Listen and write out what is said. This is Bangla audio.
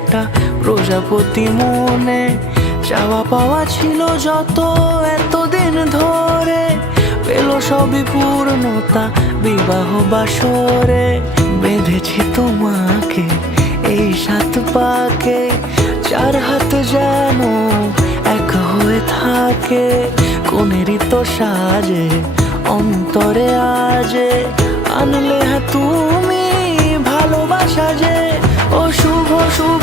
ফোঁটা প্রজাপতি মনে। চাওয়া পাওয়া ছিল যত এতদিন ধরে, পেল সবই পূর্ণতা বিবাহ বাসরে। বেঁধেছি তোমাকে এই 7 পাকে, 4 হাত যেন এক হয়ে থাকে। কোনেরই তো সাজে অন্তরে আজে, আনলে তুমি ভালোবাসা যে। ও শুভ শুভ